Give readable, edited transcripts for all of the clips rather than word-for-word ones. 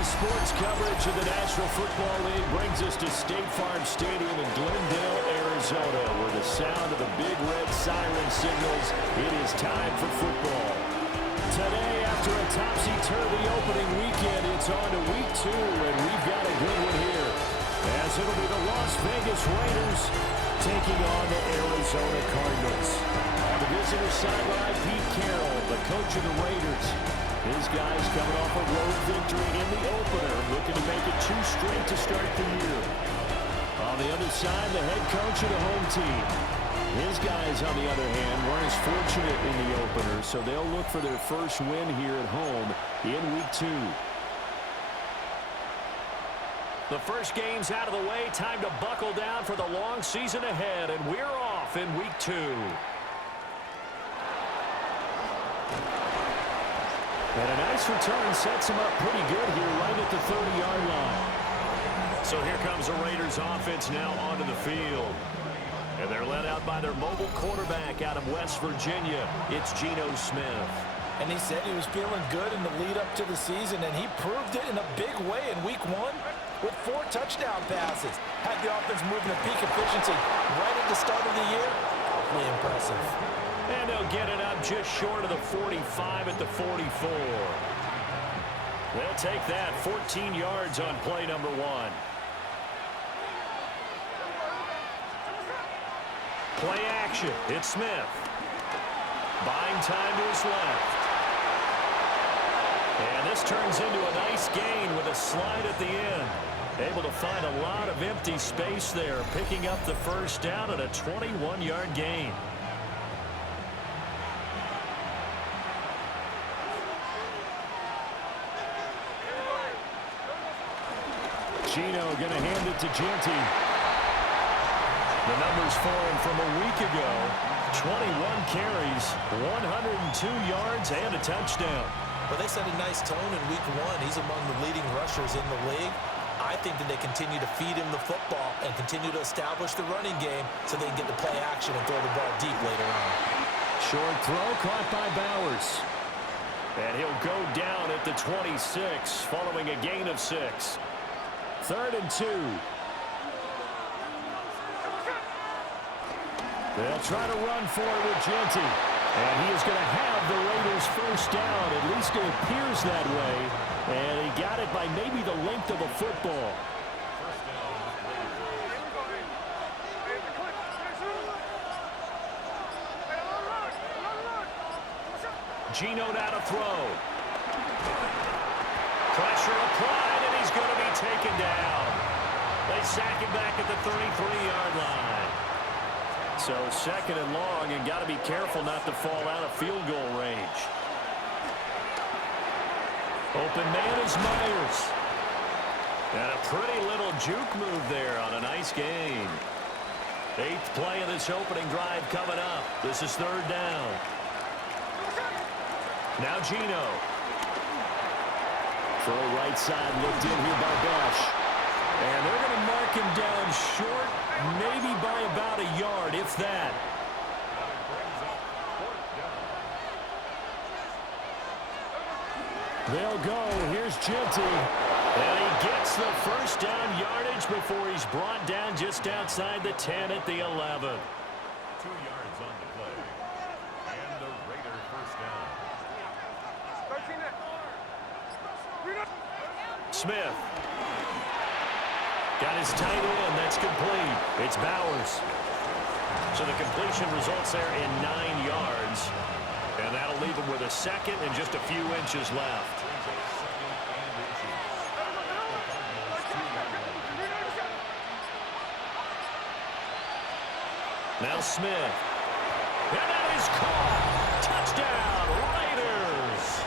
Daily sports coverage of the National Football League brings us to State Farm Stadium in Glendale, Arizona, where the sound of the big red siren signals it is time for football. Today, after a topsy-turvy opening weekend, it's on to week 2, and we've got a good one here, as it'll be the Las Vegas Raiders taking on the Arizona Cardinals. On the visitor sideline, Pete Carroll, the coach of the Raiders. His guys coming off a road victory in the opener, looking to make it 2 straight to start the year. On the other side, the head coach of the home team. His guys, on the other hand, weren't as fortunate in the opener, so they'll look for their first win here at home in week 2. The first game's out of the way. Time to buckle down for the long season ahead, and we're off in week 2. And a nice return sets him up pretty good here right at the 30-yard line. So here comes the Raiders offense now onto the field. And they're led out by their mobile quarterback out of West Virginia. It's Geno Smith. And he said he was feeling good in the lead up to the season, and he proved it in a big way in week 1 with 4 touchdown passes. Had the offense moving at peak efficiency right at the start of the year. Awfully impressive. And they'll get it up just short of the 45 at the 44. They'll take that 14 yards on play number 1. Play action. It's Smith. Buying time to his left. And this turns into a nice gain with a slide at the end. Able to find a lot of empty space there, picking up the first down and a 21-yard gain. Geno going to hand it to Genty. The numbers for him from a week ago. 21 carries, 102 yards, and a touchdown. Well, they set a nice tone in week 1. He's among the leading rushers in the league. I think that they continue to feed him the football and continue to establish the running game so they can get the play action and throw the ball deep later on. Short throw caught by Bowers. And he'll go down at the 26 following a gain of 6. 3rd and 2. They'll try to run for it with Genty. And he is going to have the Raiders first down. At least it appears that way. And he got it by maybe the length of a football. Geno now to throw. Pressure applied, and he's going to be taken down. They sack him back at the 33-yard line. So 2nd and long, and got to be careful not to fall out of field goal range. Open man is Myers. And a pretty little juke move there on a nice gain. 8th play of this opening drive coming up. This is 3rd down. Now Geno. Throw right side looked in here by Besh. And they're going to mark him down short, maybe by about a yard, if that. They'll go. Here's Genty. And he gets the first down yardage before he's brought down just outside the 10 at the 11. 2 yards on the play. And the Raider first down. Smith. Got his tight end. That's complete. It's Bowers. So the completion results there in 9 yards. And that'll leave him with a 2nd and just a few inches left. Now Smith. And that is caught. Touchdown, Raiders.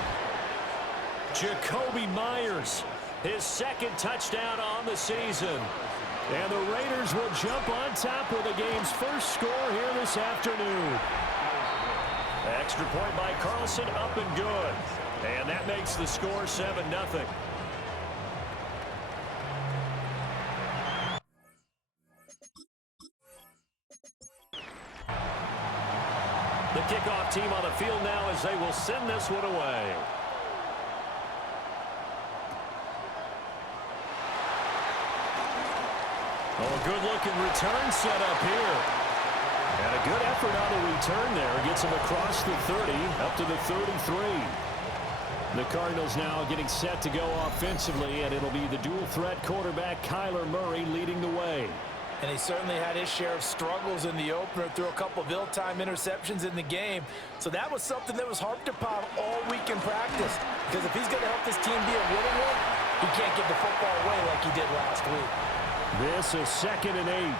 Jacoby Myers. His 2nd touchdown on the season. And the Raiders will jump on top with the game's first score here this afternoon. Extra point by Carlson, up and good. And that makes the score 7-0. The kickoff team on the field now as they will send this one away. Oh, a good-looking return set up here. And a good effort on the return there. Gets him across the 30, up to the 33. The Cardinals now getting set to go offensively, and it'll be the dual-threat quarterback Kyler Murray leading the way. And he certainly had his share of struggles in the opener, threw a couple of ill-timed interceptions in the game. So that was something that was harped upon all week in practice. Because if he's going to help this team be a winning one, he can't give the football away like he did last week. This is 2nd and 8.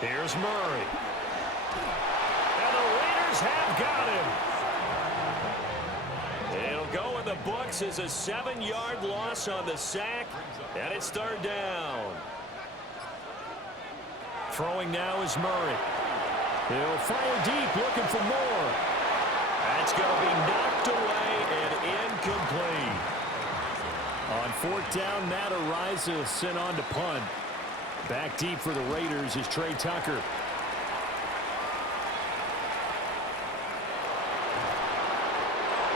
Here's Murray. And the Raiders have got him. It'll go in the books as a 7-yard loss on the sack, and it's 3rd down. Throwing now is Murray. He'll fire deep, looking for more. That's going to be knocked away and incomplete. On 4th down, Matt Araiza sent on to punt. Back deep for the Raiders is Trey Tucker.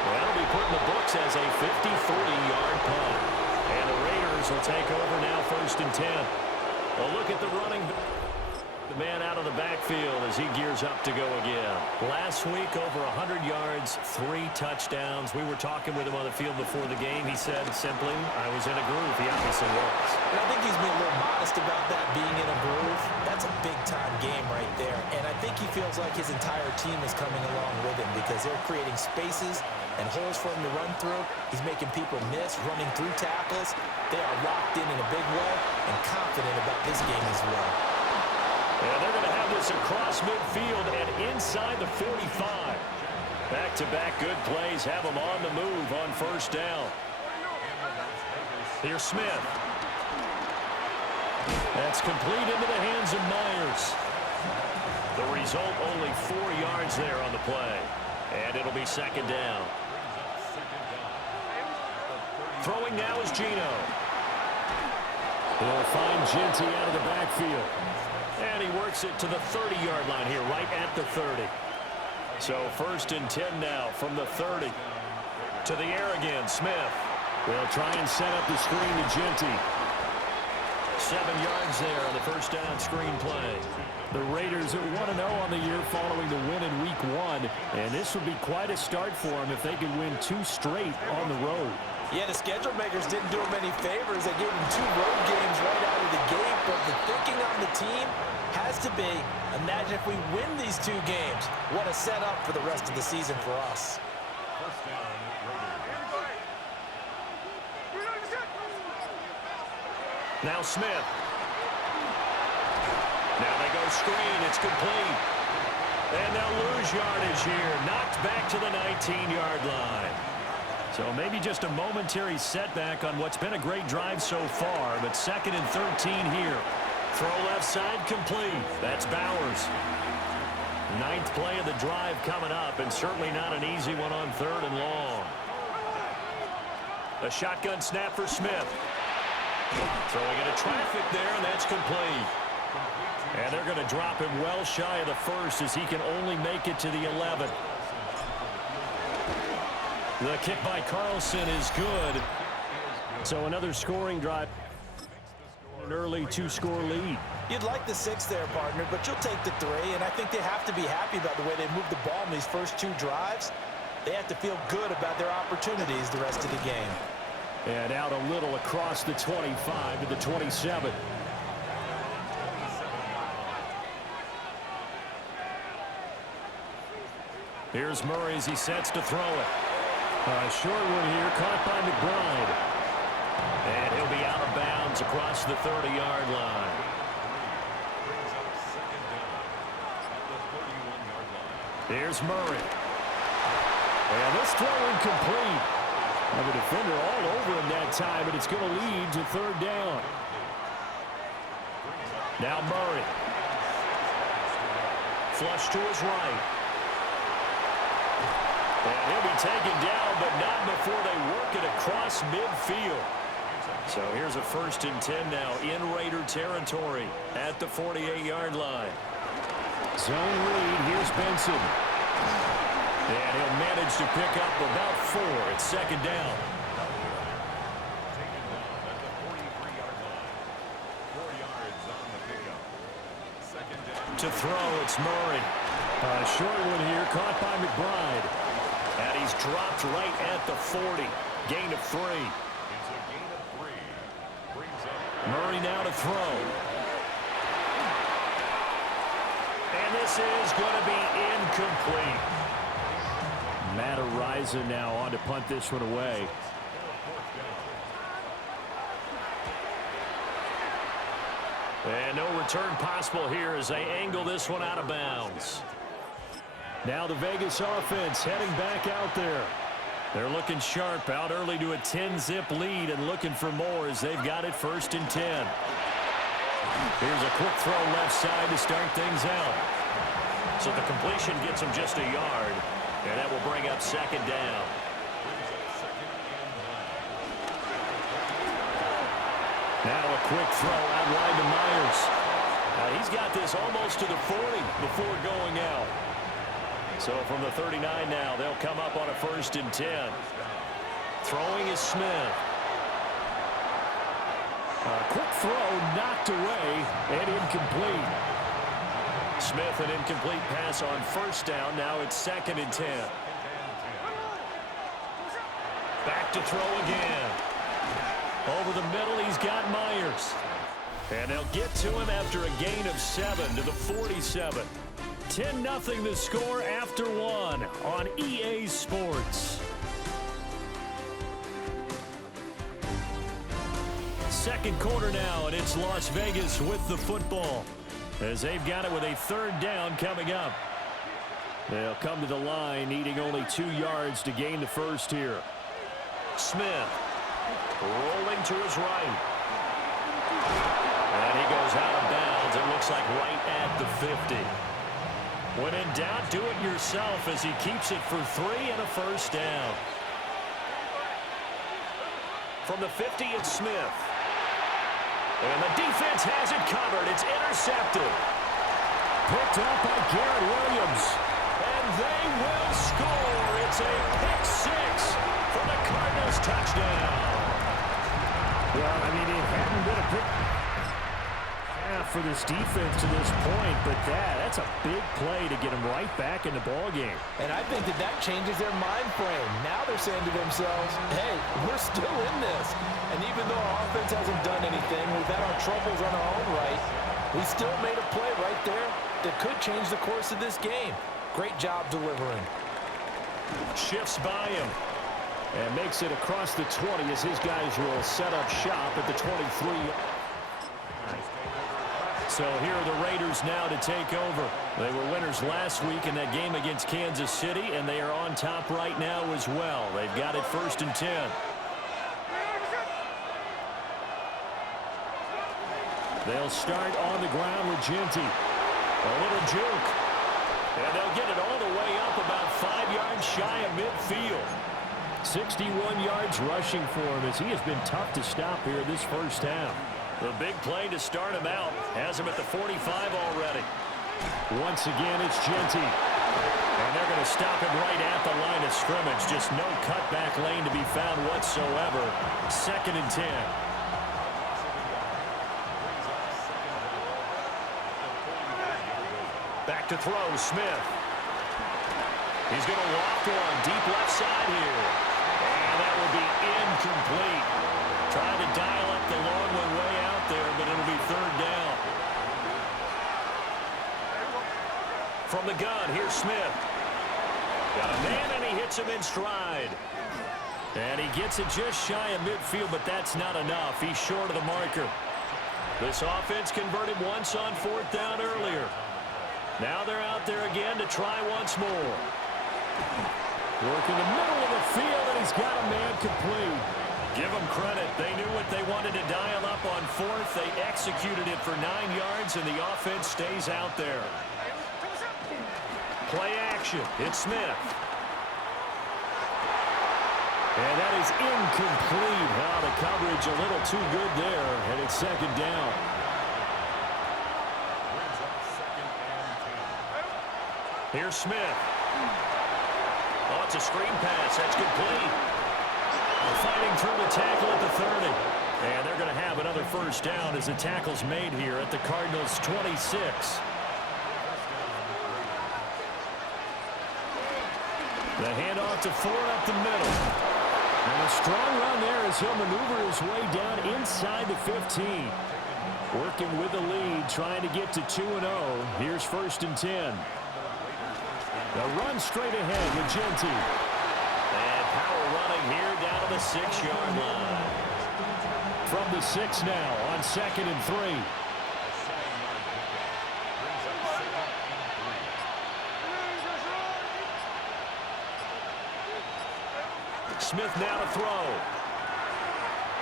That'll be put in the books as a 53-yard punt. And the Raiders will take over now 1st and 10. A look at the running. The man out of the backfield as he gears up to go again. Last week, over 100 yards, 3 touchdowns. We were talking with him on the field before the game. He said simply, I was in a groove. He obviously was. And I think he's being a little modest about that, being in a groove. That's a big-time game right there. And I think he feels like his entire team is coming along with him because they're creating spaces and holes for him to run through. He's making people miss, running through tackles. They are locked in a big way and confident about this game as well. And they're going to have this across midfield and inside the 45. Back-to-back good plays have them on the move on 1st down. Here's Smith. That's complete into the hands of Myers. The result, only 4 yards there on the play. And it'll be 2nd down. Throwing now is Geno. He'll find Ginty out of the backfield. And he works it to the 30-yard line here, right at the 30. So 1st and 10 now from the 30. To the air again, Smith. They'll try and set up the screen to Ginty. 7 yards there on the 1st down screen play. The Raiders are 1-0 on the year following the win in Week 1. And this would be quite a start for them if they could win 2 straight on the road. Yeah, the schedule makers didn't do him any favors. They gave him 2 road games right out of the gate. But the thinking on the team has to be, imagine if we win these 2 games. What a setup for the rest of the season for us. Now Smith. Now they go screen. It's complete. And they'll lose yardage here. Knocked back to the 19-yard line. So maybe just a momentary setback on what's been a great drive so far. But 2nd and 13 here. Throw left side complete. That's Bowers. 9th play of the drive coming up, and certainly not an easy one on 3rd and long. A shotgun snap for Smith. Throwing into traffic there, and that's complete. And they're going to drop him well shy of the 1st as he can only make it to the 11th. The kick by Carlson is good. So another scoring drive. An early 2-score lead. You'd like the 6 there, partner, but you'll take the 3, and I think they have to be happy about the way they moved the ball in these first 2 drives. They have to feel good about their opportunities the rest of the game. And out a little across the 25 to the 27. Here's Murray as he sets to throw it. A short one here, caught by McBride. And he'll be out of bounds across the 30-yard line. Here's Murray. And this throw incomplete. The defender all over him that time, but it's going to lead to 3rd down. Now Murray. Flush to his right. And he'll be taken down, but not before they work it across midfield. So here's a 1st and 10 now in Raider territory at the 48-yard line. Zone read. Here's Benson. And he'll manage to pick up about 4 at 2nd down. to throw. It's Murray. Short one here, caught by McBride. And he's dropped right at the 40. Gain of 3. It's a gain of 3. Brings up Murray now to throw. And this is going to be incomplete. Matt Ariza now on to punt this one away. And no return possible here as they angle this one out of bounds. Now the Vegas offense heading back out there. They're looking sharp, out early to a 10-zip lead and looking for more as they've got it 1st and 10. Here's a quick throw left side to start things out. So the completion gets him just a yard, and that will bring up 2nd down. Now a quick throw out wide to Myers. He's got this almost to the 40 before going out. So from the 39 now, they'll come up on a 1st and 10. Throwing is Smith. A quick throw knocked away and incomplete. Smith, an incomplete pass on 1st down. Now it's 2nd and 10. Back to throw again. Over the middle, he's got Myers. And they'll get to him after a gain of 7 to the 47. 10-0 the score after 1 on EA Sports. Second quarter now, and it's Las Vegas with the football as they've got it with a 3rd down coming up. They'll come to the line needing only 2 yards to gain the 1st here. Smith rolling to his right. And he goes out of bounds. It looks like right at the 50. When in doubt, do it yourself as he keeps it for 3 and a 1st down. From the 50, it's Smith. And the defense has it covered. It's intercepted. Picked up by Garrett Williams. And they will score. It's a pick 6 for the Cardinals touchdown. Well, I mean, it hadn't been a pick for this defense to this point, but that's a big play to get them right back in the ball game. And I think that changes their mind frame. Now they're saying to themselves, hey, we're still in this. And even though our offense hasn't done anything, we've had our troubles on our own right, we still made a play right there that could change the course of this game. Great job delivering. Shifts by him and makes it across the 20 as his guys will set up shop at the 23. So here are the Raiders now to take over. They were winners last week in that game against Kansas City, and they are on top right now as well. They've got it 1st and 10. They'll start on the ground with Genty. A little juke. And they'll get it all the way up about 5 yards shy of midfield. 61 yards rushing for him as he has been tough to stop here this 1st half. The big play to start him out has him at the 45 already. Once again, it's Genty. And they're going to stop him right at the line of scrimmage. Just no cutback lane to be found whatsoever. 2nd and 10. Back to throw, Smith. He's going to loft one deep left side here. And that will be incomplete. Trying to dial up the long one way out there, but it'll be 3rd down. From the gun, here's Smith. Got a man, and he hits him in stride. And he gets it just shy of midfield, but that's not enough. He's short of the marker. This offense converted once on 4th down earlier. Now they're out there again to try once more. Work in the middle of the field, and he's got a man complete. Give them credit. They knew what they wanted to dial up on 4th. They executed it for 9 yards, and the offense stays out there. Play action. It's Smith. And that is incomplete. The coverage a little too good there, and it's 2nd down. Here's Smith. Oh, it's a screen pass. That's complete. Fighting through the tackle at the 30. And they're going to have another 1st down as the tackle's made here at the Cardinals' 26. The handoff to Ford up the middle. And a strong run there as he'll maneuver his way down inside the 15. Working with the lead, trying to get to 2-0. Here's 1st and 10. The run straight ahead with Gentry. And power running here down to the 6-yard line. From the 6 now on 2nd and 3. Smith now to throw.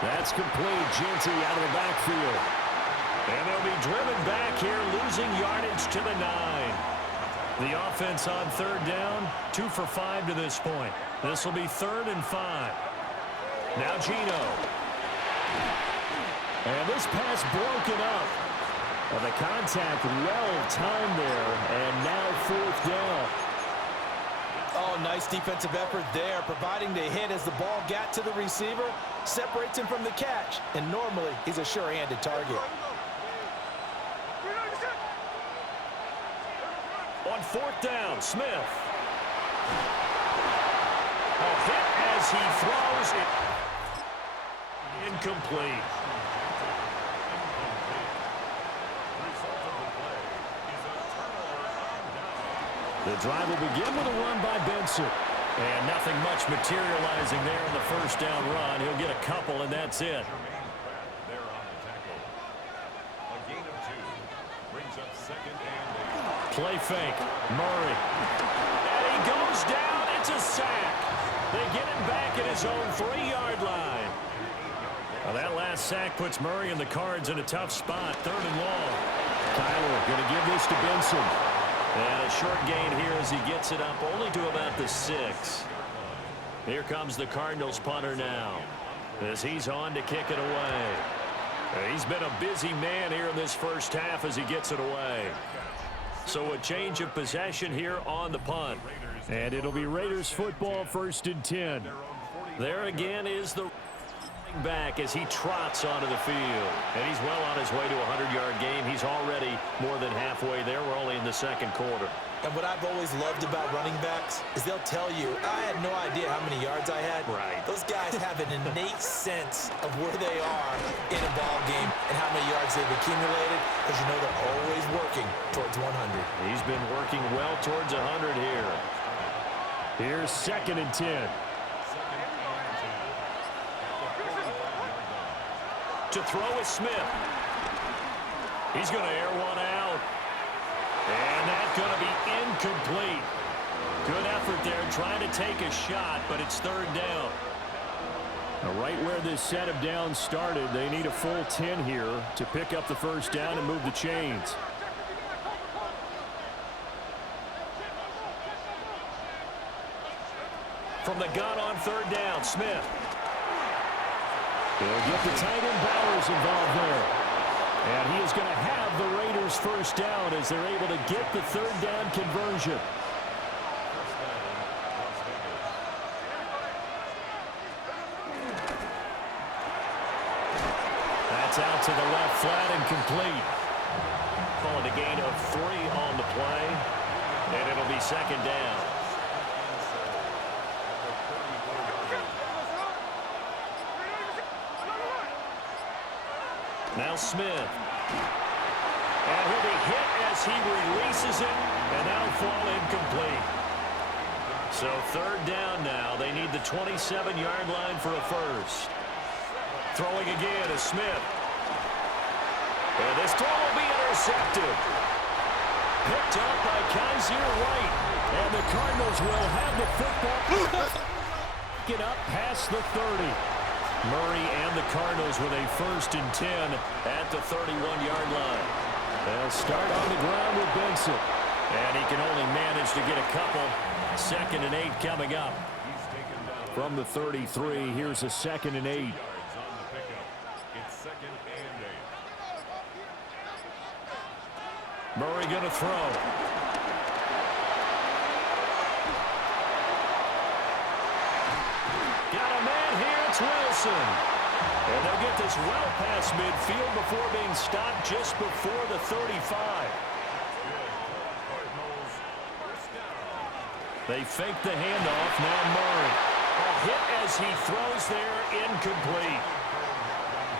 That's complete. Gentry out of the backfield. And they'll be driven back here, losing yardage to the 9. The offense on 3rd down, 2 for 5 to this point. This will be 3rd and 5. Now Geno. And this pass broken up. Well, the contact well timed there, and now 4th down. Oh, nice defensive effort there, providing the hit as the ball got to the receiver, separates him from the catch, and normally he's a sure-handed target. On 4th down, Smith. A hit as he throws it. Incomplete. The drive will begin with a run by Benson. And nothing much materializing there in the 1st down run. He'll get a couple, and that's it. Play fake. Murray. And he goes down. It's a sack. They get him back at his own 3-yard line. Well, that last sack puts Murray and the Cards in a tough spot. 3rd and long. Tyler going to give this to Benson. And a short gain here as he gets it up only to about the 6. Here comes the Cardinals punter now as he's on to kick it away. He's been a busy man here in this 1st half as he gets it away. So a change of possession here on the punt. And it'll be Raiders football, 1st and 10. There again is the back as he trots onto the field. And he's well on his way to a 100-yard game. He's already more than halfway there. We're only in the 2nd quarter. And what I've always loved about running backs is they'll tell you, I had no idea how many yards I had. Right. Those guys have an innate sense of where they are in a ball game and how many yards they've accumulated, because you know they're always working towards 100. He's been working well towards 100 here. Here's 2nd and 10. To throw is Smith. He's going to air one out. And that's going to be incomplete. Good effort there trying to take a shot, but it's 3rd down. Now, right where this set of downs started, they need a full 10 here to pick up the 1st down and move the chains. From the gun on 3rd down, Smith. They'll get the tight end Bowers involved there. And he is going to have the Raiders 1st down as they're able to get the 3rd down conversion. That's out to the left flat and complete. Calling a gain of 3 on the play. And it'll be 2nd down. Now Smith. And he'll be hit as he releases it, and that'll fall incomplete. So 3rd down now. They need the 27-yard line for a 1st. Throwing again is Smith. And this throw will be intercepted. Picked up by Kaiser White. And the Cardinals will have the football. Get up past the 30. Murray and the Cardinals with a 1st and 10 at the 31-yard line. They'll start on the ground with Benson. And he can only manage to get a couple. 2nd and 8 coming up. From the 33, here's a 2nd and 8. Murray going to throw. Got a man here. It's Wilson. And they'll get this well past midfield before being stopped just before the 35. They fake the handoff. Now Murray. A hit as he throws there, incomplete.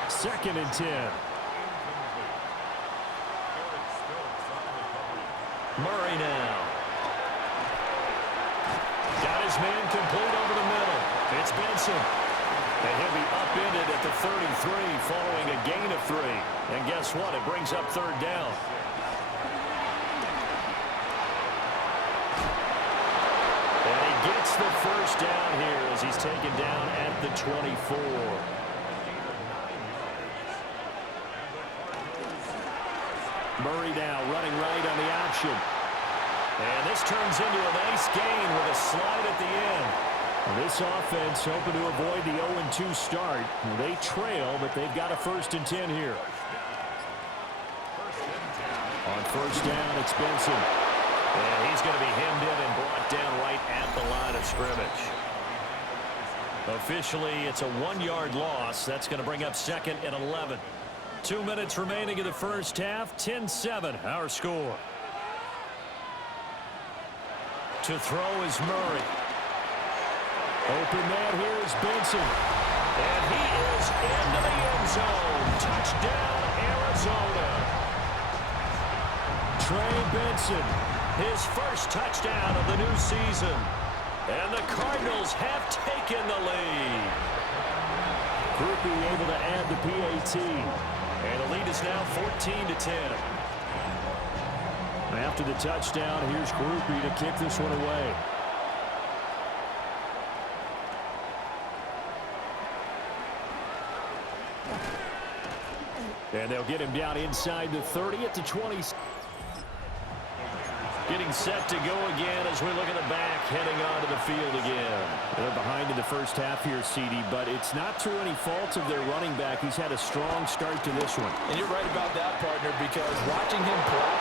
2nd and 10. Murray now. Got his man complete over the middle. It's Benson. And he'll be upended at the 33 following a gain of 3. And guess what? It brings up 3rd down. And he gets the 1st down here as he's taken down at the 24. Murray now running right on the option. And this turns into a nice gain with a slide at the end. This offense hoping to avoid the 0-2 start. They trail, but they've got a 1st and 10 here. On 1st down, it's Benson. And he's going to be hemmed in and brought down right at the line of scrimmage. Officially, it's a 1-yard loss. That's going to bring up 2nd and 11. 2 minutes remaining in the first half. 10-7, our score. To throw is Murray. Open man here is Benson. And he is into the end zone. Touchdown, Arizona. Trey Benson. His first touchdown of the new season. And the Cardinals have taken the lead. Groupie able to add the PAT. And the lead is now 14-10. After the touchdown, here's Groupie to kick this one away. And they'll get him down inside the 30 at the 20. Getting set to go again as we look at the back, heading onto the field again. They're behind in the first half here, CD, but it's not through any fault of their running back. He's had a strong start to this one. And you're right about that, partner, because watching him play,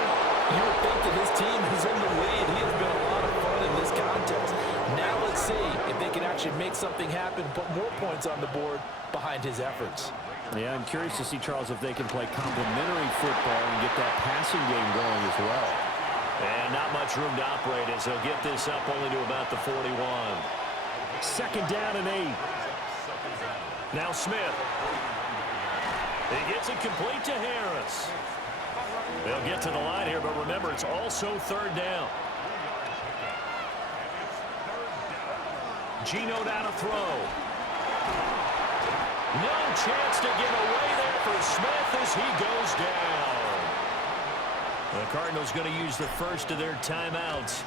you would think that his team is in the lead. He has been a lot of fun in this contest. Now let's see if they can actually make something happen, put more points on the board behind his efforts. Yeah, I'm curious to see, Charles, if they can play complementary football and get that passing game going as well. And not much room to operate as they'll get this up only to about the 41. 2nd down and 8. Now Smith. He gets it complete to Harris. They'll get to the line here, but remember, it's also 3rd down. Geno down to throw. No chance to get away there for Smith as he goes down. The Cardinals going to use the first of their timeouts.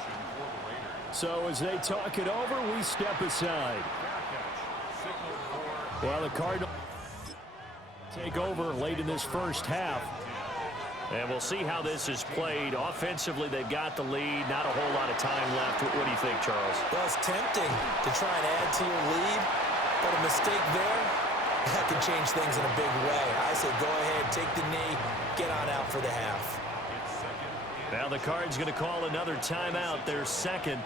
So as they talk it over, we step aside. Well, the Cardinals take over late in this first half. And we'll see how this is played. Offensively, they've got the lead. Not a whole lot of time left. What do you think, Charles? Well, it's tempting to try and add to your lead, but a mistake there, that can change things in a big way. I say go ahead, take the knee, get on out for the half. Now the Cards going to call another timeout, their 2nd,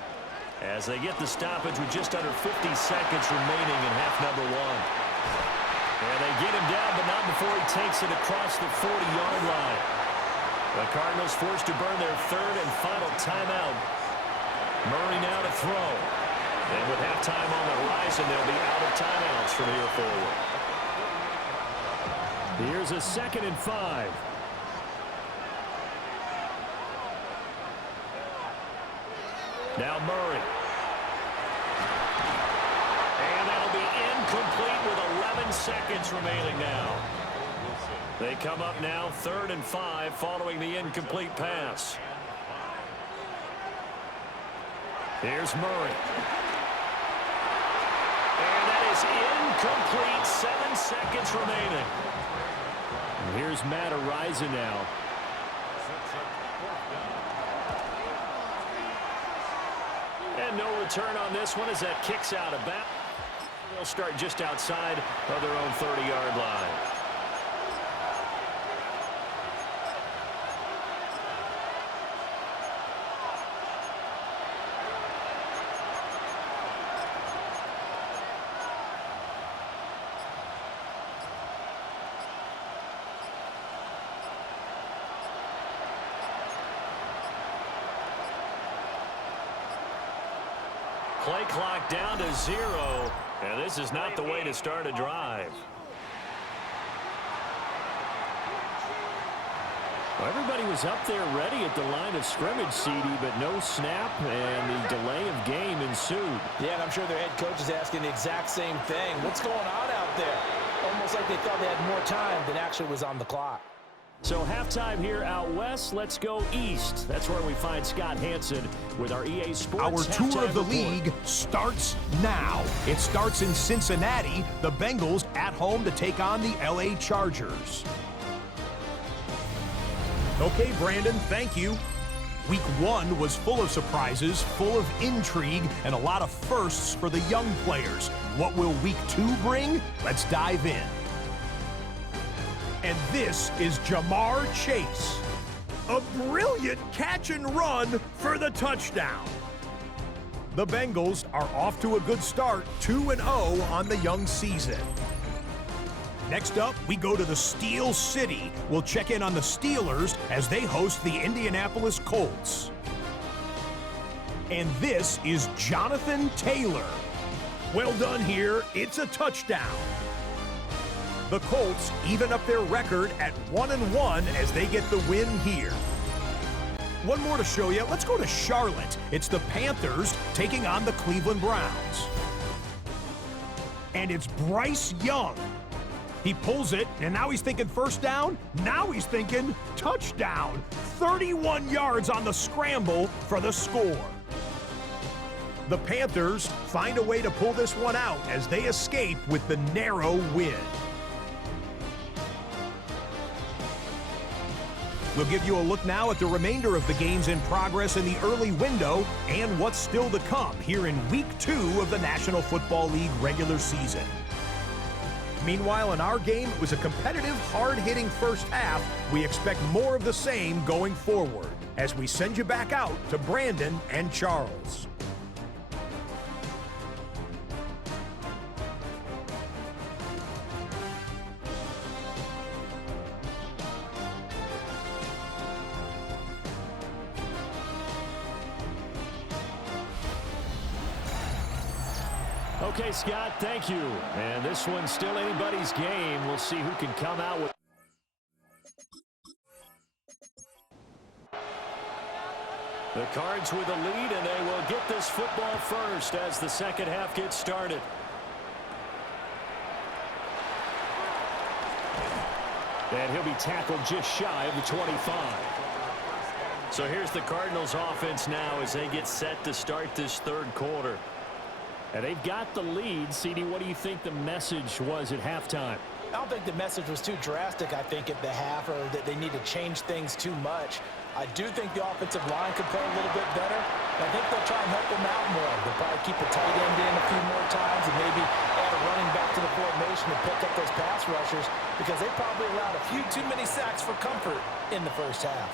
as they get the stoppage with just under 50 seconds remaining in half number 1. And they get him down, but not before he takes it across the 40-yard line. The Cardinals forced to burn their 3rd and final timeout. Murray now to throw. And with halftime on the horizon, they'll be out of timeouts from here forward. Here's a 2nd and 5. Now Murray. And that'll be incomplete with 11 seconds remaining now. They come up now 3rd and 5 following the incomplete pass. Here's Murray. And that is incomplete. 7 seconds remaining. And here's Matt Ariza now. And no return on this one as that kicks out of bounds. They'll start just outside of their own 30-yard line. play clock down to 0. And this is not the way to start a drive. Well, everybody was up there ready at the line of scrimmage, CD, but no snap, and the delay of game ensued. Yeah, and I'm sure their head coach is asking the exact same thing. What's going on out there? Almost like they thought they had more time than actually was on the clock. So halftime here out west. Let's go east. That's where we find Scott Hansen with our EA Sports Our tour of the report. league starts now. It starts in Cincinnati. The Bengals at home to take on the LA Chargers. Okay, Brandon, thank you. Week 1 was full of surprises, full of intrigue, and a lot of firsts for the young players. What will Week 2 bring? Let's dive in. And this is Jamar Chase. A brilliant catch and run for the touchdown. The Bengals are off to a good start, 2-0 on the young season. Next up, we go to the Steel City. We'll check in on the Steelers as they host the Indianapolis Colts. And this is Jonathan Taylor. Well done here. It's a touchdown. The Colts even up their record at 1-1 as they get the win here. One more to show you. Let's go to Charlotte. It's the Panthers taking on the Cleveland Browns. And it's Bryce Young. He pulls it, and now he's thinking first down. Now he's thinking touchdown. 31 yards on the scramble for the score. The Panthers find a way to pull this one out as they escape with the narrow win. We'll give you a look now at the remainder of the games in progress in the early window and what's still to come here in Week 2 of the National Football League regular season. Meanwhile, in our game, it was a competitive, hard-hitting first half. We expect more of the same going forward as we send you back out to Brandon and Charles. Okay, Scott, thank you. And this one's still anybody's game. We'll see who can come out with. The Cards with a lead, and they will get this football first as the second half gets started. And he'll be tackled just shy of the 25. So here's the Cardinals offense now as they get set to start this third quarter. And they've got the lead. CD, what do you think the message was at halftime? I don't think the message was too drastic, I think, at the half, or that they need to change things too much. I do think the offensive line could play a little bit better. I think they'll try and help them out more. They'll probably keep a tight end in a few more times and maybe add a running back to the formation to pick up those pass rushers because they probably allowed a few too many sacks for comfort in the first half.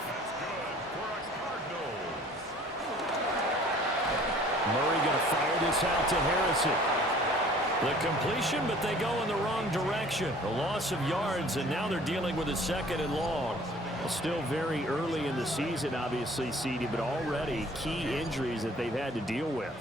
Murray going to fire this out to Harrison. The completion, but they go in the wrong direction. A loss of yards, and now they're dealing with a second and long. Well, still very early in the season, obviously, CD, but already key injuries that they've had to deal with.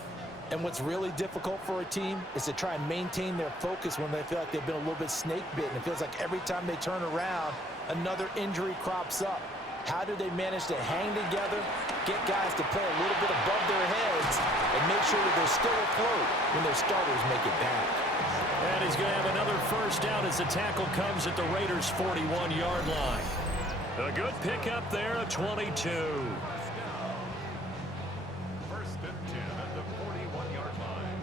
And what's really difficult for a team is to try and maintain their focus when they feel like they've been a little bit snake-bitten. It feels like every time they turn around, another injury crops up. How do they manage to hang together, get guys to play a little bit above their heads, and make sure that they're still afloat when their starters make it back? And he's going to have another first down as the tackle comes at the Raiders' 41-yard line. A good pickup there, a 22. First and 10 at the 41-yard line.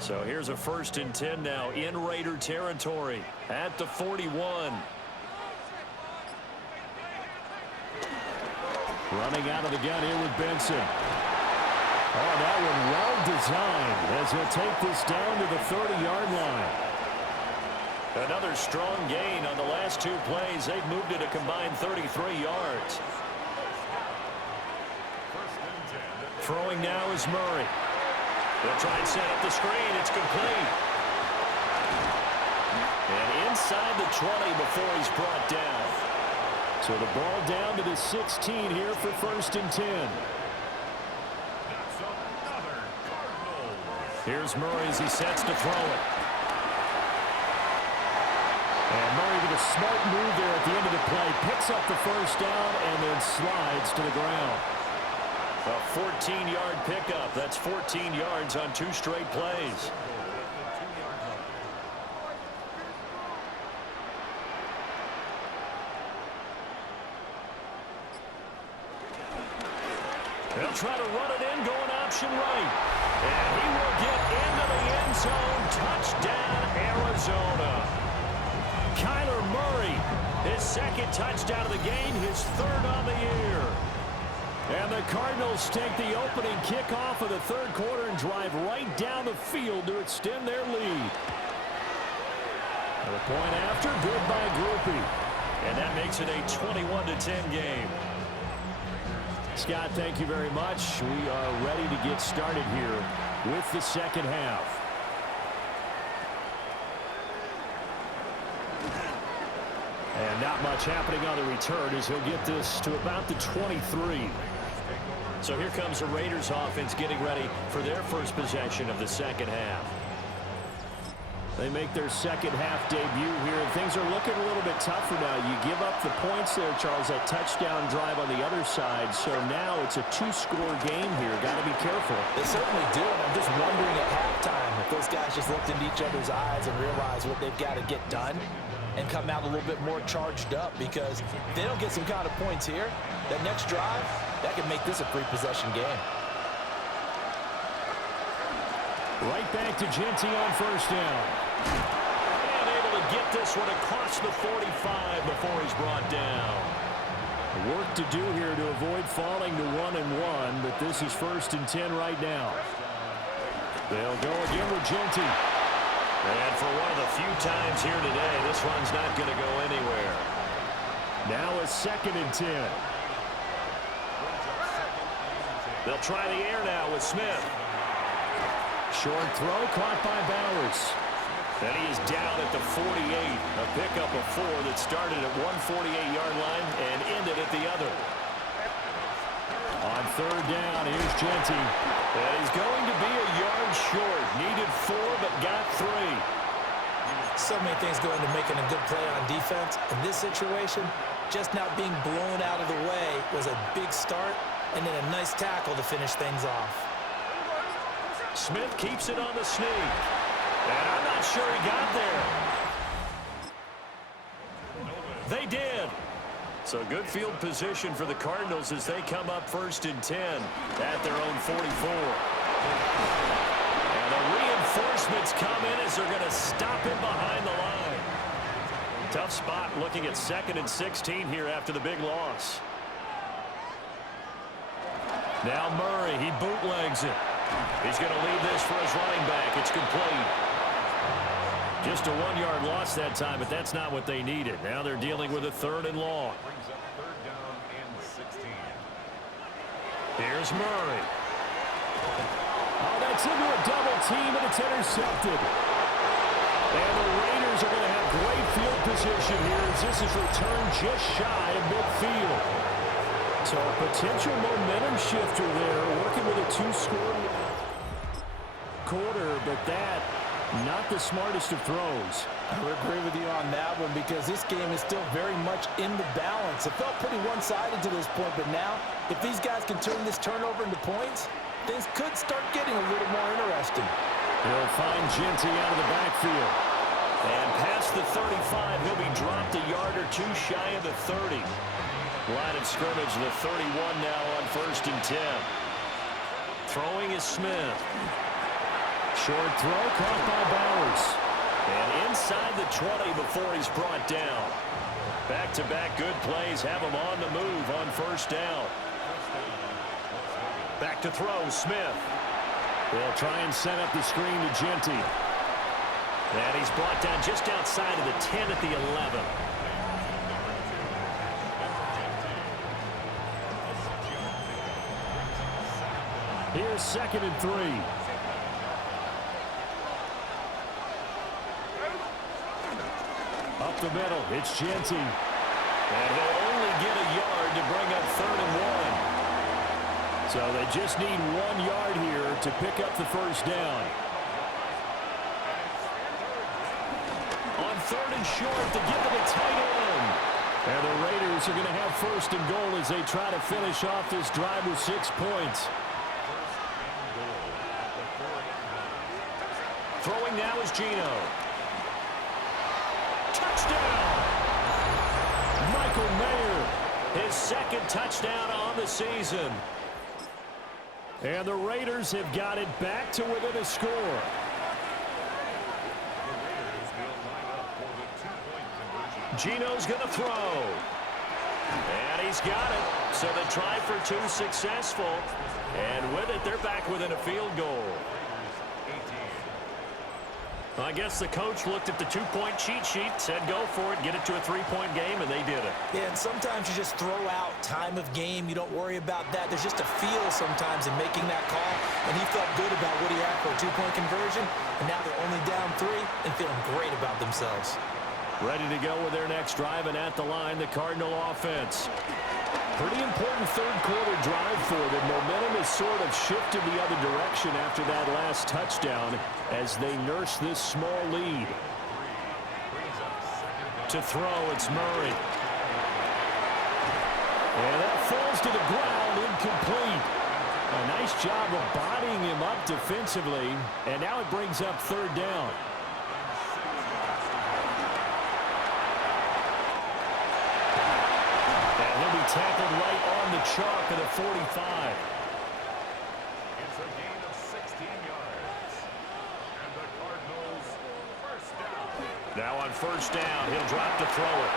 So here's a first and 10 now in Raider territory at the 41. Running out of the gun here with Benson. Oh, that one well designed as he'll take this down to the 30-yard line. Another strong gain on the last two plays. They've moved it a combined 33 yards. Throwing now is Murray. They'll try and set up the screen. It's complete. And inside the 20 before he's brought down. So the ball down to the 16 here for first and 10. Here's Murray as he sets to throw it. And Murray with a smart move there at the end of the play. Picks up the first down and then slides to the ground. A 14-yard pickup. That's 14 yards on 2 straight plays. They'll try to run it in, going option right. And he will get into the end zone. Touchdown, Arizona. Kyler Murray, his second touchdown of the game, his third on the year. And the Cardinals take the opening kickoff of the third quarter and drive right down the field to extend their lead. The point after, good by Groupie. And that makes it a 21-10 game. Scott, thank you very much. We are ready to get started here with the second half. And not much happening on the return as he'll get this to about the 23. So here comes the Raiders offense getting ready for their first possession of the second half. They make their second half debut here, and things are looking a little bit tougher now. You give up the points there, Charles, that touchdown drive on the other side. So now it's a 2-score game here. Got to be careful. They certainly do, and I'm just wondering at halftime if those guys just looked into each other's eyes and realized what they've got to get done and come out a little bit more charged up, because if they don't get some kind of points here, that next drive, that could make this a 3-possession game. Right back to Genty on first down. And able to get this one across the 45 before he's brought down. Work to do here to avoid falling to 1-1, but this is 1st and 10 right now. They'll go again with Genty. And for one of the few times here today, this one's not going to go anywhere. Now a 2nd and 10. They'll try the air now with Smith. Short throw caught by Bowers. And he is down at the 48. A pickup of 4 that started at 148-yard line and ended at the other. On 3rd down, here's Genty. And he's going to be a yard short. Needed 4, but got 3. So many things go into making a good play on defense. In this situation, just not being blown out of the way was a big start, and then a nice tackle to finish things off. Smith keeps it on the sneak. And I'm not sure he got there. They did. So good field position for the Cardinals as they come up 1st and 10 at their own 44. And the reinforcements come in as they're going to stop him behind the line. Tough spot looking at 2nd and 16 here after the big loss. Now Murray, he bootlegs it. He's going to leave this for his running back. It's complete. Just a 1-yard loss that time, but that's not what they needed. Now they're dealing with a 3rd and long. Brings up 3rd down and 16. Here's Murray. Oh, that's into a double team, and it's intercepted. And the Raiders are going to have great field position here as this is returned just shy of midfield. So a potential momentum shifter there, working with a 2-score quarter, but that not the smartest of throws. I would agree with you on that one, because this game is still very much in the balance. It felt pretty one-sided to this point, but now if these guys can turn this turnover into points, things could start getting a little more interesting. He'll find Genty out of the backfield. And past the 35, he'll be dropped a yard or 2 shy of the 30. Line of scrimmage, the 31 now on 1st and 10. Throwing is Smith. Short throw caught by Bowers. And inside the 20 before he's brought down. Back-to-back good plays have him on the move on 1st down. Back to throw, Smith. They'll try and set up the screen to Genty. And he's brought down just outside of the 10 at the 11. Here's 2nd and 3. Up the middle, it's Genty. And he'll only get a yard to bring up 3rd and 1. So they just need 1 yard here to pick up the 1st down. third and short to give to the tight end. And the Raiders are going to have first and goal as they try to finish off this drive with 6 points. Throwing now is Geno. Touchdown! Michael Mayer, his second touchdown on the season. And the Raiders have got it back to within a score. Geno's going to throw. And he's got it. So the try for 2 successful. And with it, they're back within a field goal. I guess the coach looked at the 2-point cheat sheet, said go for it, get it to a 3-point game, and they did it. Yeah, and sometimes you just throw out time of game. You don't worry about that. There's just a feel sometimes in making that call, and he felt good about what he had for a 2-point conversion, and now they're only down 3 and feeling great about themselves. Ready to go with their next drive, and at the line, the Cardinal offense. Pretty important third-quarter drive for them. Momentum has sort of shifted the other direction after that last touchdown as they nurse this small lead. To throw, it's Murray. And that falls to the ground, incomplete. A nice job of bodying him up defensively, and now it brings up third down. Tackled right on the chalk at a 45. It's a gain of 16 yards. And the Cardinals first down. Now on first down, he'll drop to throw it.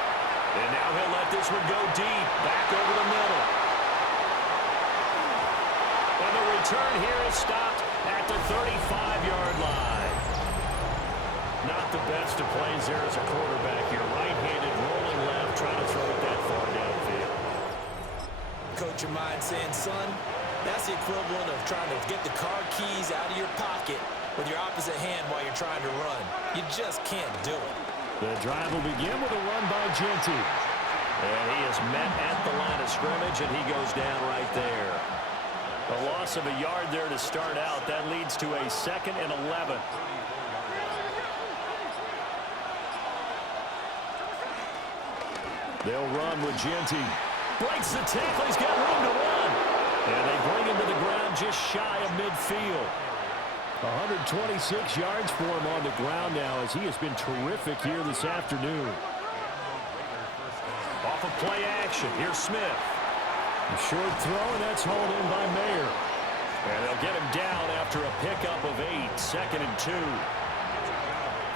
And now he'll let this one go deep, back over the middle. And the return here is stopped at the 35-yard line. Not the best of plays there as a quarterback here. Right-handed, rolling left, trying to throw it that far downfield. Coach of mine saying, son, that's the equivalent of trying to get the car keys out of your pocket with your opposite hand while you're trying to run. You just can't do it. The drive will begin with a run by Genty. And he is met at the line of scrimmage, and he goes down right there. A loss of a yard there to start out. That leads to a 2nd and 11. They'll run with Genty. Breaks the tackle. He's got room to run. And they bring him to the ground just shy of midfield. 126 yards for him on the ground now as he has been terrific here this afternoon. Off of play action. Here's Smith. A short throw, and that's hauled in by Mayer. And they'll get him down after a pickup of 8. 2nd and 2.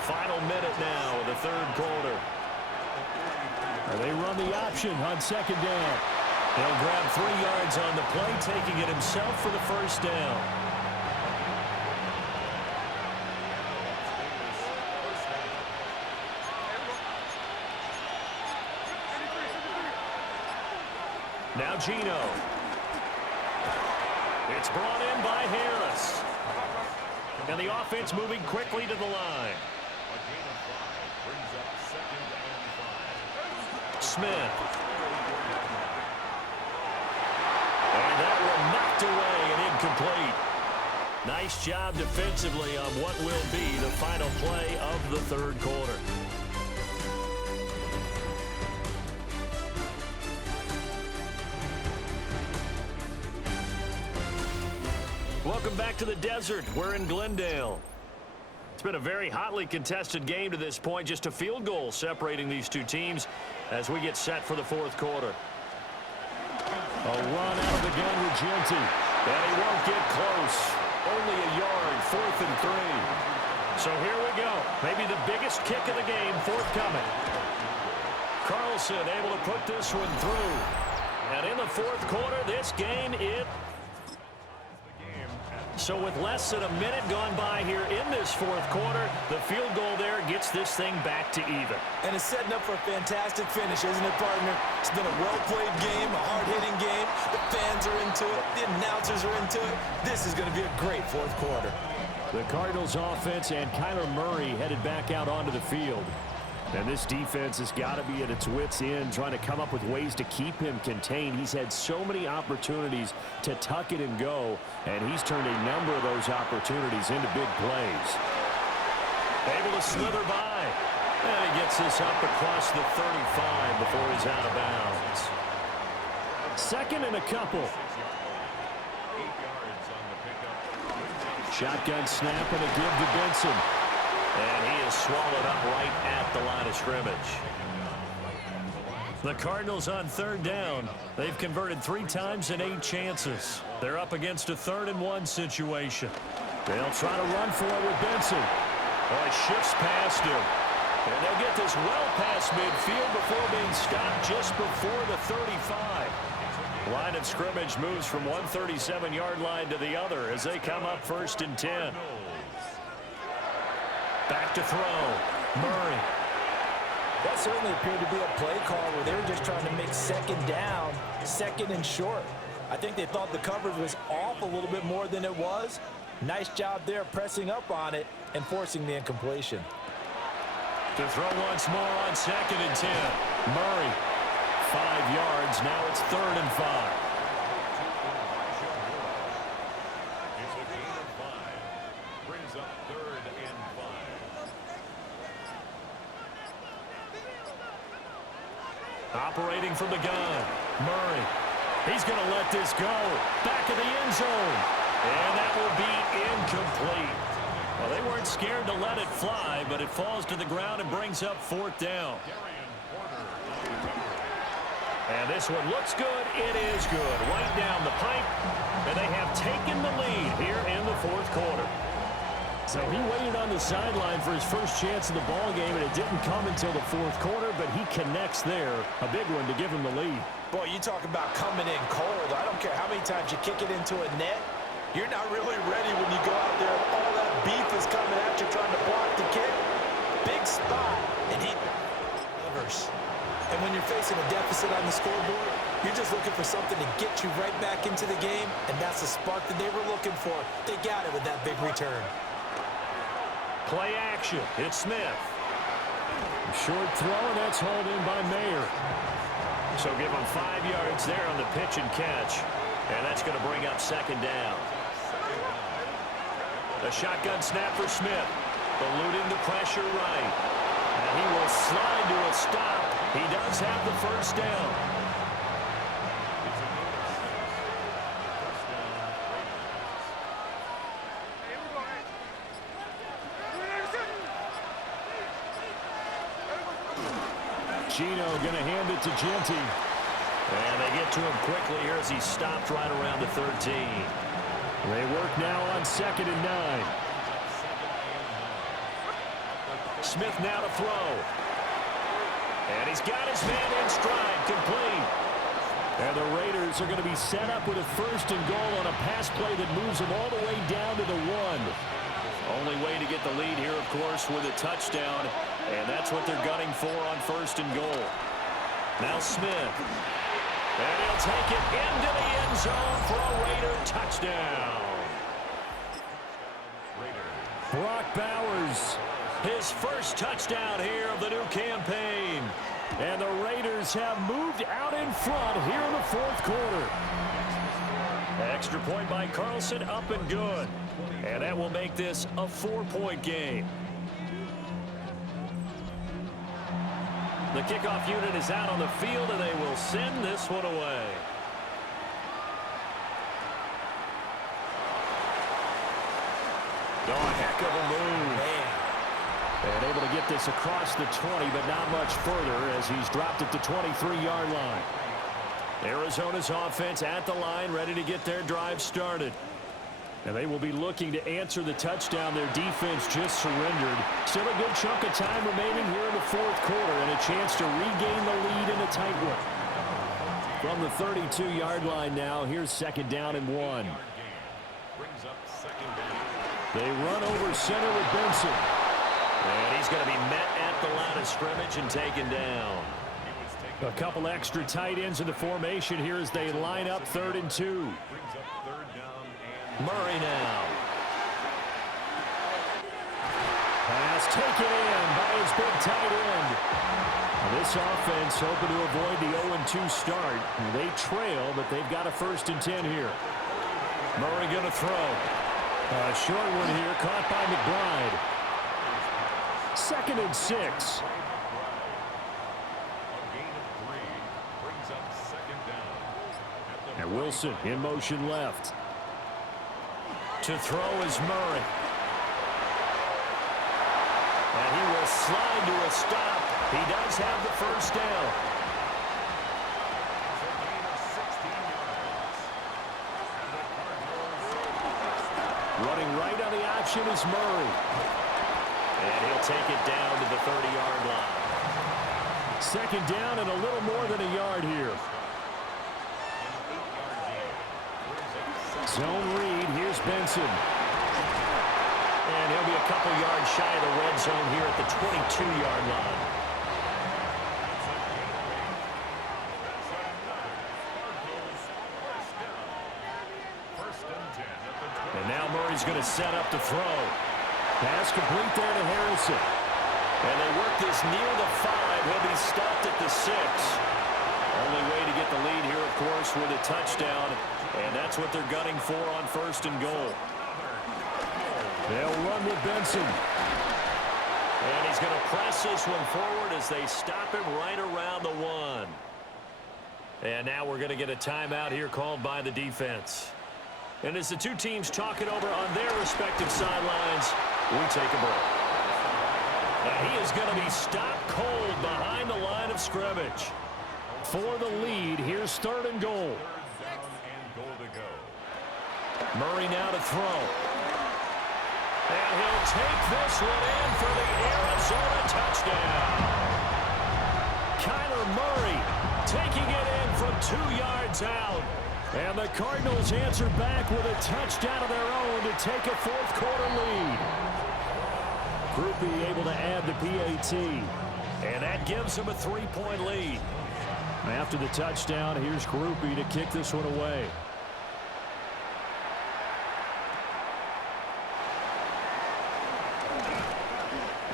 Final minute now of the third quarter. They run the option on 2nd down. He'll grab 3 yards on the play, taking it himself for the first down. Now Geno. It's brought in by Harris. And the offense moving quickly to the line. A gain of 5 brings up 2nd and 5. Smith. And that one knocked away and incomplete. Nice job defensively on what will be the final play of the third quarter. Welcome back to the desert. We're in Glendale. It's been a very hotly contested game to this point. Just a field goal separating these two teams as we get set for the fourth quarter. A run out of the gun with Genty. And he won't get close. Only a yard, 4th and 3. So here we go. Maybe the biggest kick of the game forthcoming. Carlson able to put this one through. And in the fourth quarter, this game is... So with less than a minute gone by here in this fourth quarter, the field goal there gets this thing back to even. And it's setting up for a fantastic finish, isn't it, partner? It's been a well-played game, a hard-hitting game. The fans are into it. The announcers are into it. This is going to be a great fourth quarter. The Cardinals offense and Kyler Murray headed back out onto the field. And this defense has got to be at its wits' end, trying to come up with ways to keep him contained. He's had so many opportunities to tuck it and go, and he's turned a number of those opportunities into big plays. Able to slither by. And he gets this up across the 35 before he's out of bounds. Second and a couple. 8 yards on the pickup. Shotgun snap and a give to Benson. And he is swallowed up right at the line of scrimmage. The Cardinals on third down. They've converted 3 times in 8 chances. They're up against a 3rd and 1 situation. They'll try to run for it with Benson. Oh, he shifts past him. And they'll get this well past midfield before being stopped just before the 35. Line of scrimmage moves from 137-yard line to the other as they come up 1st and 10. Back to throw. Murray. That certainly appeared to be a play call where they were just trying to make 2nd down, 2nd and short. I think they thought the coverage was off a little bit more than it was. Nice job there pressing up on it and forcing the incompletion. To throw once more on 2nd and 10. Murray. 5 yards. Now it's 3rd and 5. It's a gain of 5. Brings up 3rd and 5. Operating from the gun. Murray. He's going to let this go. Back of the end zone. And that will be incomplete. Well, they weren't scared to let it fly, but it falls to the ground and brings up 4th down. And this one looks good. It is good. Right down the pipe. And they have taken the lead here in the 4th quarter. So he waited on the sideline for his first chance of the ball game, and it didn't come until the 4th quarter, but he connects there. A big one to give him the lead. Boy, you talk about coming in cold. I don't care how many times you kick it into a net. You're not really ready when you go out there. All that beef is coming at you trying to block the kick. Big spot, and he delivers. And when you're facing a deficit on the scoreboard, you're just looking for something to get you right back into the game, and that's the spark that they were looking for. They got it with that big return. Play action. It's Smith. Short throw, and that's hauled in by Mayer. So give him 5 yards there on the pitch and catch. And that's going to bring up 2nd down. A shotgun snap for Smith. Eluding the pressure right. And he will slide to a stop. He does have the 1st down. Gino going to hand it to Genty. And they get to him quickly here as he stopped right around the 13. They work now on 2nd and 9. Smith now to throw. And he's got his man in stride, complete. And the Raiders are going to be set up with a 1st and goal on a pass play that moves them all the way down to the 1. Only way to get the lead here, of course, with a touchdown. And that's what they're gunning for on 1st and goal. Now Smith. And he'll take it into the end zone for a Raider touchdown. Brock Bowers, his first touchdown here of the new campaign. And the Raiders have moved out in front here in the 4th quarter. Extra point by Carlson, up and good. And that will make this a 4-point game. The kickoff unit is out on the field, and they will send this one away. Oh, a heck of a move. Man. And able to get this across the 20, but not much further as he's dropped at the 23-yard line. Arizona's offense at the line, ready to get their drive started. And they will be looking to answer the touchdown their defense just surrendered. Still a good chunk of time remaining here in the 4th quarter and a chance to regain the lead in a tight one. From the 32-yard line now, here's 2nd down and 1. They run over center with Benson. And he's going to be met at the line of scrimmage and taken down. A couple extra tight ends in the formation here as they line up 3rd and 2. Murray now. Pass taken in by his big tight end. This offense hoping to avoid the 0-2 start. They trail, but they've got a 1st and 10 here. Murray going to throw. A short one here, caught by McBride. 2nd and 6. A gain of 3 brings up 2nd down. And Wilson in motion left. To throw is Murray. And he will slide to a stop. He does have the first down. It's a gain of 16 yards. And the Cardinals. Running right on the option is Murray. And he'll take it down to the 30-yard line. 2nd down and a little more than a yard here. Zone read. Here's Benson. And he'll be a couple yards shy of the red zone here at the 22-yard line. And now Murray's going to set up to throw. Pass complete there to Harrison. And they work this near the 5. He'll be stopped at the 6. Only way to get the lead here, of course, with a touchdown. And that's what they're gunning for on 1st and goal. They'll run with Benson. And he's going to press this one forward as they stop him right around the 1. And now we're going to get a timeout here called by the defense. And as the two teams talk it over on their respective sidelines, we take a break. And he is going to be stopped cold behind the line of scrimmage. For the lead, here's 3rd and goal. 3rd down and goal to go. Murray now to throw. And he'll take this one in for the Arizona touchdown. Kyler Murray taking it in from 2 yards out. And the Cardinals answer back with a touchdown of their own to take a 4th quarter lead. Groupie able to add the PAT. And that gives them a 3-point lead. After the touchdown, here's Groupie to kick this one away.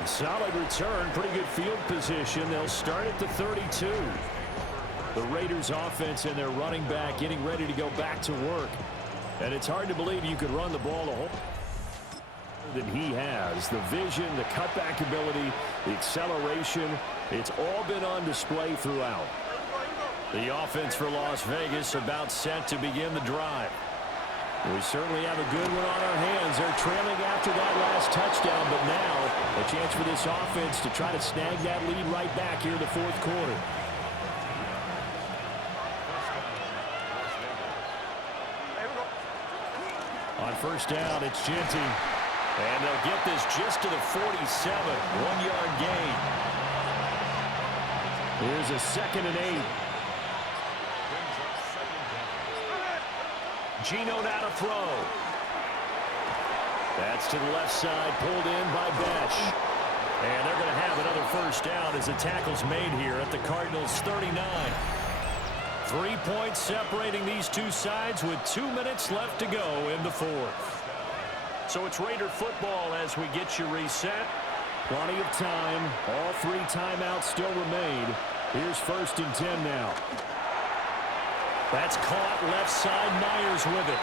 A solid return, pretty good field position. They'll start at the 32. The Raiders offense and their running back getting ready to go back to work. And it's hard to believe you could run the ball the whole that he has. The vision, the cutback ability, the acceleration, it's all been on display throughout. The offense for Las Vegas about set to begin the drive. We certainly have a good one on our hands. They're trailing after that last touchdown, but now a chance for this offense to try to snag that lead right back here in the 4th quarter. On 1st down, it's Ginty. And they'll get this just to the 47. 1-yard gain. Here's a 2nd and 8. Gino now to throw. That's to the left side, pulled in by Besh. And they're going to have another 1st down as the tackle's made here at the Cardinals' 39. 3 points separating these two sides with 2 minutes left to go in the 4th. So it's Raider football as we get you reset. Plenty of time. All 3 timeouts still remain. Here's 1st and 10 now. That's caught left side. Myers with it.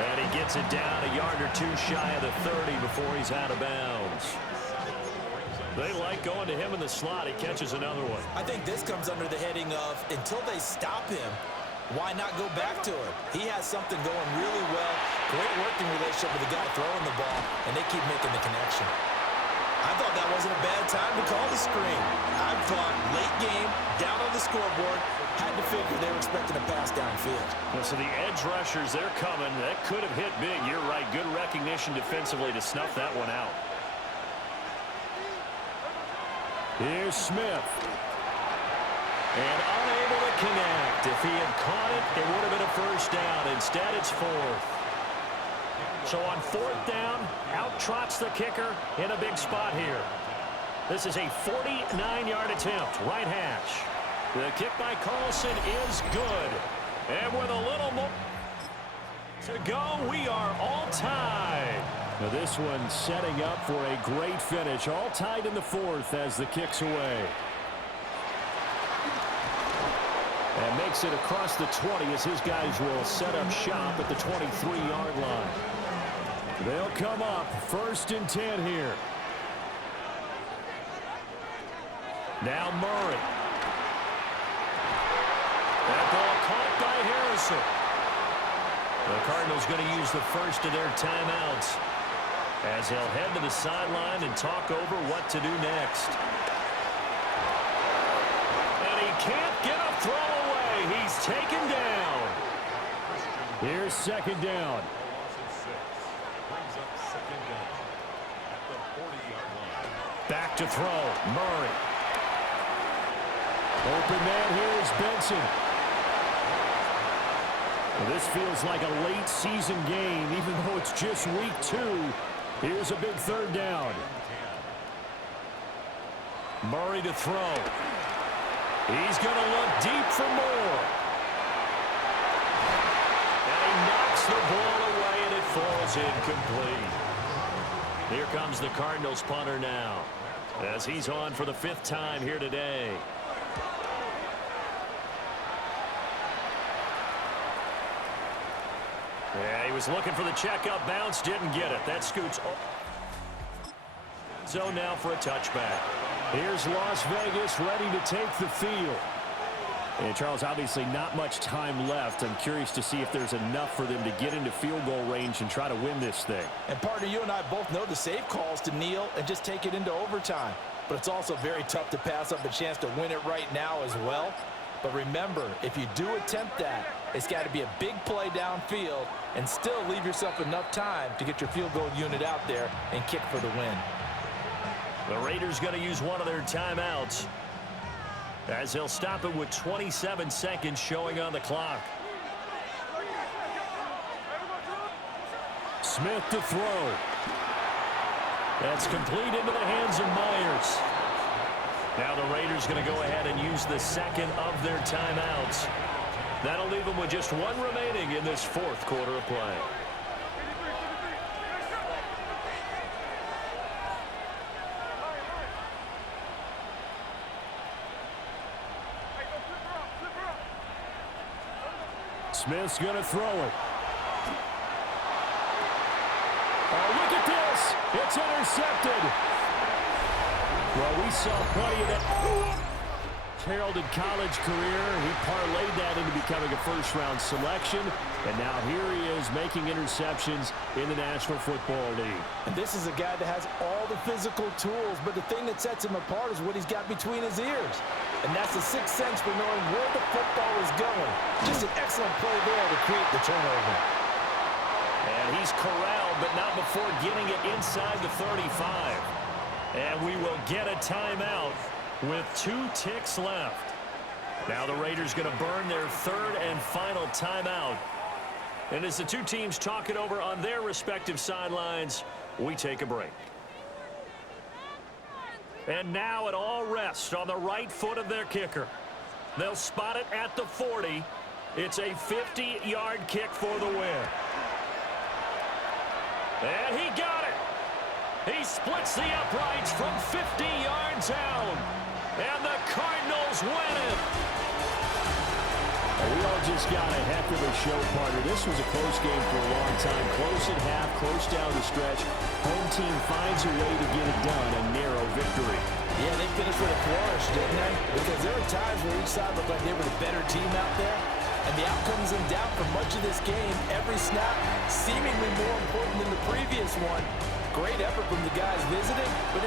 And he gets it down a yard or 2 shy of the 30 before he's out of bounds. They like going to him in the slot. He catches another one. I think this comes under the heading of until they stop him, why not go back to him? He has something going really well. Great working relationship with the guy throwing the ball, and they keep making the connection. I thought that wasn't a bad time to call the screen. I thought late game, down on the scoreboard, had to figure they were expecting a pass downfield. Well, so the edge rushers, they're coming. That could have hit big. You're right. Good recognition defensively to snuff that one out. Here's Smith. And unable to connect. If he had caught it, it would have been a 1st down. Instead, it's 4th. So on 4th down, out trots the kicker in a big spot here. This is a 49-yard attempt, right hash. The kick by Carlson is good. And with a little more to go, we are all tied. Now this one setting up for a great finish. All tied in the 4th as the kick's away. And makes it across the 20 as his guys will set up shop at the 23-yard line. They'll come up 1st and 10 here. Now Murray. That ball caught by Harrison. The Cardinals going to use the first of their timeouts as they'll head to the sideline and talk over what to do next. And he can't get a throw away. He's taken down. Here's second down. Back to throw. Murray. Open man here is Benson. Well, this feels like a late season game, even though it's just week 2. Here's a big third down. Murray to throw. He's going to look deep for more. And he knocks the ball away, and it falls incomplete. Here comes the Cardinals punter now, as he's on for the 5th time here today. Yeah, he was looking for the checkup bounce, didn't get it. That scoots. So now for a touchback. Here's Las Vegas ready to take the field. And Charles, obviously not much time left. I'm curious to see if there's enough for them to get into field goal range and try to win this thing. And partner, you and I both know the safe calls to kneel and just take it into overtime. But it's also very tough to pass up a chance to win it right now as well. But remember, if you do attempt that, it's got to be a big play downfield and still leave yourself enough time to get your field goal unit out there and kick for the win. The Raiders going to use one of their timeouts as they'll stop it with 27 seconds showing on the clock. Smith to throw. That's complete into the hands of Myers. Now the Raiders going to go ahead and use the second of their timeouts. That'll leave them with just one remaining in this 4th quarter of play. Smith's going to throw it. Oh, look at this. It's intercepted. Well, we saw plenty of that heralded college career. He parlayed that into becoming a first-round selection. And now here he is making interceptions in the National Football League. And this is a guy that has all the physical tools, but the thing that sets him apart is what he's got between his ears. And that's the sixth sense for knowing where the football is going. Just an excellent play there to create the turnover. And he's corralled, but not before getting it inside the 35. And we will get a timeout with 2 ticks left. Now the Raiders going to burn their 3rd and final timeout. And as the two teams talk it over on their respective sidelines, we take a break. And now it all rests on the right foot of their kicker. They'll spot it at the 40. It's a 50-yard kick for the win. And he got it. He splits the uprights from 50 yards out. And the Cardinals win it. We all just got a heck of a show, partner. This was a close game for a long time. Close at half, close down the stretch. Home team finds a way to get it done. A narrow victory. Yeah, they finished with a flourish, didn't they? Because there were times where each side looked like they were the better team out there. And the outcome's in doubt for much of this game. Every snap seemingly more important than the previous one. Great effort from the guys visiting, but